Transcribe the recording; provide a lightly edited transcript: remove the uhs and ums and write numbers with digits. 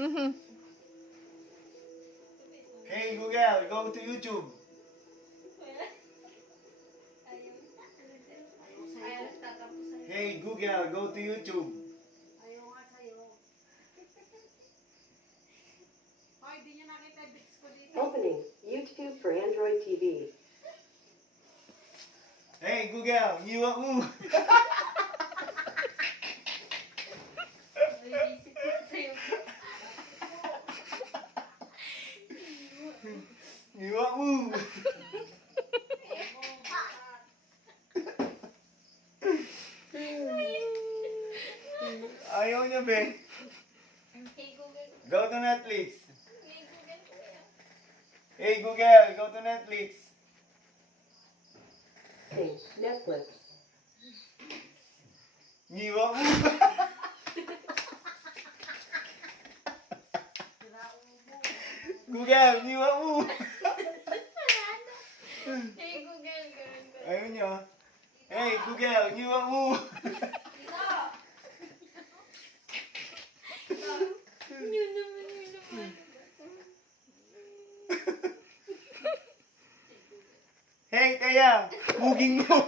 Hey Google, go to YouTube. Hey Google, go to YouTube. Ayaw nga sa'yo. Hoy, di niyo nakita yung bits ko dito. Opening YouTube for Android TV. Hey Google, ngiwa mo. Ngiwa mo. Ayaw niya, be. Go to Netflix. Hey Google, go to Netflix. Hey, Netflix. Ngiwa mo. Google, ngiwa mo. Hey Google, ganun ko. Ayaw niya. Hey Google, ngiwa mo. Yun naman. Hey, kaya, buging mo.